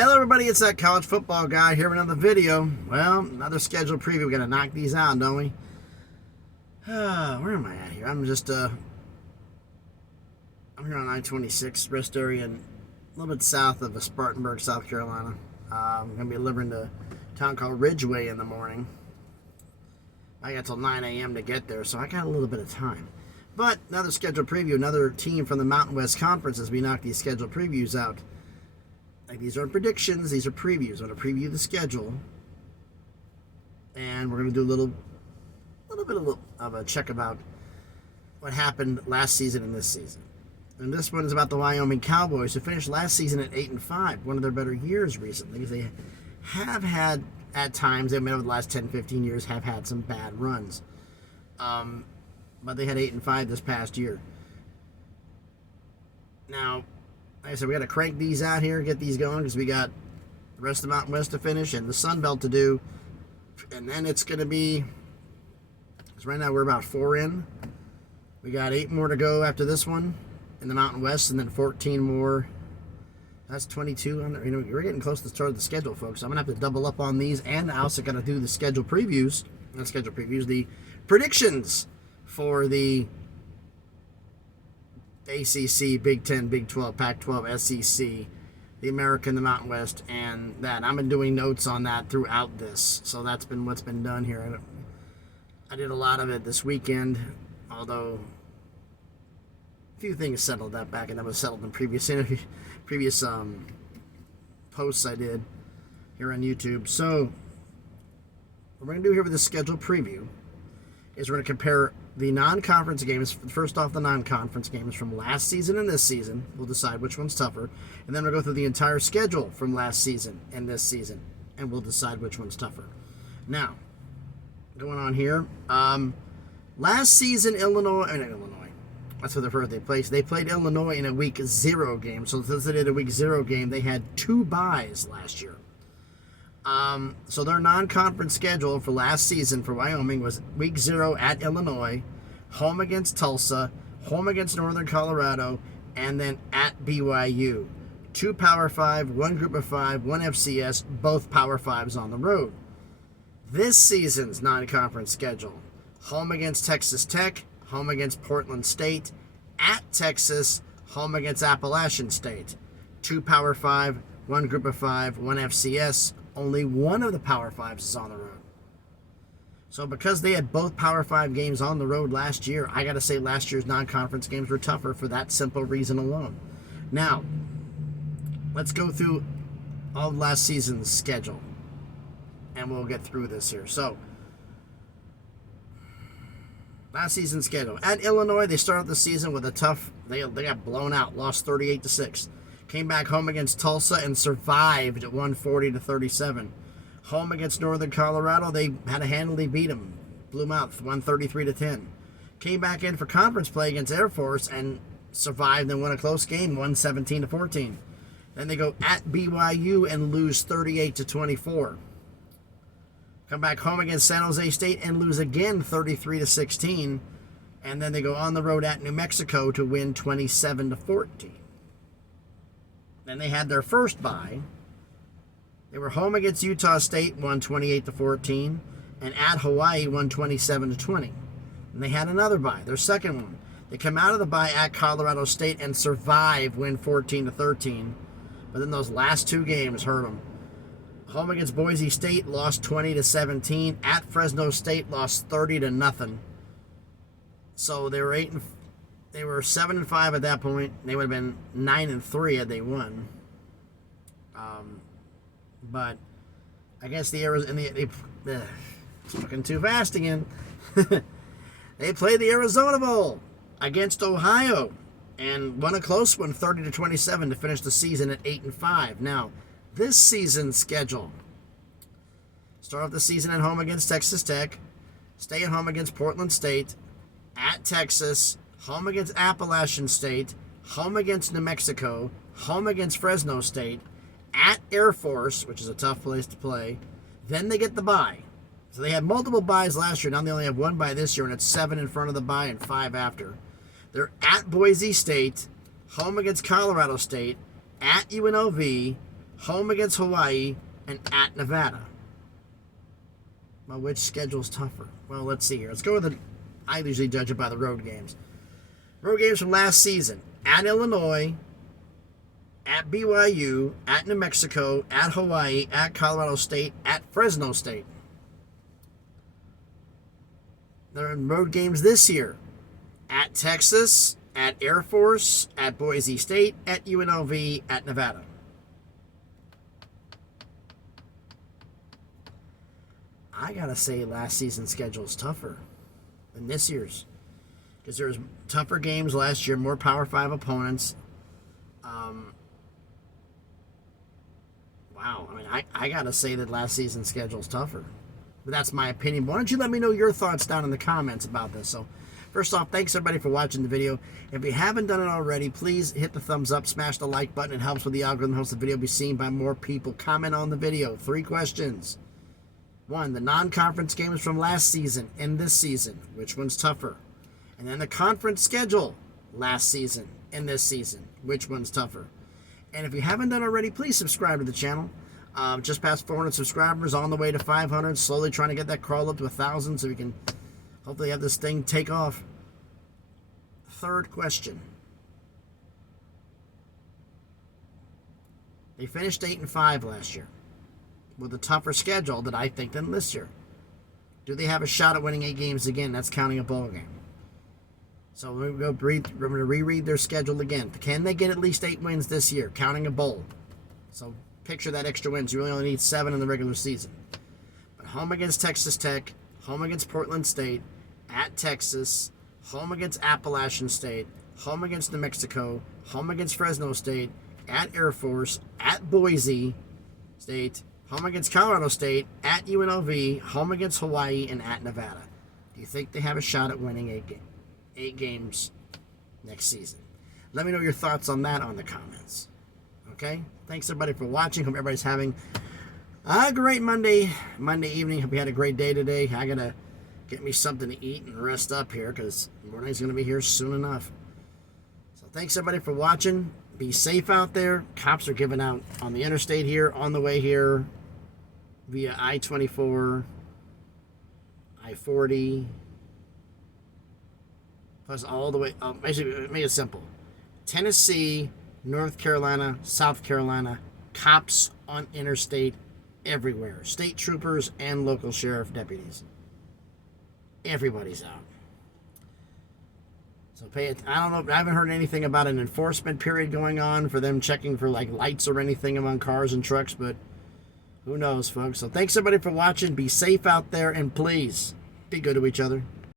Hello everybody, it's that college football guy here with another video. Well, another schedule preview. We're going to knock these out, don't we? Where am I at here? I'm here on I-26, rest area, and a little bit south of Spartanburg, South Carolina. I'm going to be delivering to a town called Ridgeway in the morning. I got till 9 a.m. to get there, so I got a little bit of time. But another schedule preview, another team from the Mountain West Conference as we knock these schedule previews out. Like, these aren't predictions, these are previews. I'm going to preview the schedule, and we're going to do a little bit of a check about what happened last season and this season. And this one is about the Wyoming Cowboys, who finished last season at 8-5, one of their better years recently. They have had, at times, over the last 10, 15 years, have had some bad runs. But they had 8-5 this past year. Now, like I said, we got to crank these out here, get these going, because we got the rest of the Mountain West to finish and the Sun Belt to do. And then it's going to be, because right now we're about 4 in. We got 8 more to go after this one in the Mountain West, and then 14 more. That's 22. We're getting close to the start of the schedule, folks. I'm going to have to double up on these, and I also got to do the schedule previews. Not schedule previews, the predictions for the ACC, Big 10, Big 12, Pac-12, SEC, the American, the Mountain West, and that. I've been doing notes on that throughout this, so that's been what's been done here. I did a lot of it this weekend, although a few things settled that back, and that was settled in previous posts I did here on YouTube. So what we're going to do here with the schedule preview is we're going to compare the non-conference games, first off the non-conference games from last season and this season. We'll decide which one's tougher. And then we'll go through the entire schedule from last season and this season, and we'll decide which one's tougher. Now, going on here, last season, Illinois, that's what the first they played. They played Illinois in a week 0 game. So since they did a week 0 game, they had 2 byes last year. So their non-conference schedule for last season for Wyoming was week 0 at Illinois, home against Tulsa, home against Northern Colorado, and then at BYU. 2 Power 5, 1 Group of 5, 1 FCS, both Power 5s on the road. This season's non-conference schedule: home against Texas Tech, home against Portland State, at Texas, home against Appalachian State. 2 Power 5, 1 Group of 5, 1 FCS. Only one of the Power 5s is on the road. So because they had both Power 5 games on the road last year, I got to say last year's non-conference games were tougher for that simple reason alone. Now, let's go through all of last season's schedule, and we'll get through this here. So, last season's schedule. At Illinois, they started the season with a tough, they got blown out, lost 38-6. Came back home against Tulsa and survived at 140-37. Home against Northern Colorado, they had to handily beat them. Blew them out, 133-10. Came back in for conference play against Air Force and survived and won a close game, 117-14. Then they go at BYU and lose 38-24. Come back home against San Jose State and lose again 33-16. And then they go on the road at New Mexico to win 27-14. Then they had their first bye. They were home against Utah State, won 28-14, and at Hawaii, won 27-20. And they had another bye, their second one. They come out of the bye at Colorado State and survive, win 14-13. But then those last 2 games hurt them. Home against Boise State, lost 20-17. At Fresno State, lost 30-0. So they were 7-5 at that point. They would have been 9-3 had they won. But I guess the Arizona, looking too fast again. They played the Arizona Bowl against Ohio and won a close one, 30-27, to finish the season at 8-5. Now, this season's schedule: start off the season at home against Texas Tech, stay at home against Portland State, at Texas, home against Appalachian State, home against New Mexico, home against Fresno State, at Air Force, which is a tough place to play. Then they get the bye. So they had multiple byes last year. Now they only have 1 bye this year, and it's 7 in front of the bye and 5 after. They're at Boise State, home against Colorado State, at UNLV, home against Hawaii, and at Nevada. Well, which schedule's tougher? Well, let's see here. Let's go with I usually judge it by the road games. Road games from last season. At Illinois, at BYU, at New Mexico, at Hawaii, at Colorado State, at Fresno State. There are road games this year. At Texas, at Air Force, at Boise State, at UNLV, at Nevada. I gotta say last season's schedule is tougher than this year's. Because there was tougher games last year, more Power 5 opponents. Wow, I mean, I gotta say that last season's schedule is tougher. But that's my opinion. Why don't you let me know your thoughts down in the comments about this? So, first off, thanks everybody for watching the video. If you haven't done it already, please hit the thumbs up, smash the like button. It helps with the algorithm, helps the video be seen by more people. Comment on the video. 3 questions. 1, the non-conference games from last season and this season. Which one's tougher? And then the conference schedule last season and this season. Which one's tougher? And if you haven't done already, please subscribe to the channel. Just past 400 subscribers, on the way to 500. Slowly trying to get that crawl up to 1,000 so we can hopefully have this thing take off. 3rd question. They finished 8-5 last year with a tougher schedule that I think than this year. Do they have a shot at winning 8 games again? That's counting a bowl game. So we're going to reread their schedule again. Can they get at least 8 wins this year, counting a bowl? So picture that extra wins. You really only need 7 in the regular season. But home against Texas Tech, home against Portland State, at Texas, home against Appalachian State, home against New Mexico, home against Fresno State, at Air Force, at Boise State, home against Colorado State, at UNLV, home against Hawaii, and at Nevada. Do you think they have a shot at winning 8 games next season? Let me know your thoughts on that on the comments. Okay? Thanks everybody for watching. Hope everybody's having a great Monday evening. Hope you had a great day today. I gotta get me something to eat and rest up here because morning's gonna be here soon enough. So thanks everybody for watching. Be safe out there. Cops are giving out on the interstate here, on the way here, via I-24, I-40, plus all the way, actually, make it simple. Tennessee, North Carolina, South Carolina, cops on interstate everywhere. State troopers and local sheriff deputies. Everybody's out. So pay it. I don't know. I haven't heard anything about an enforcement period going on for them checking for like lights or anything on cars and trucks, but who knows, folks. So thanks everybody for watching. Be safe out there and please be good to each other.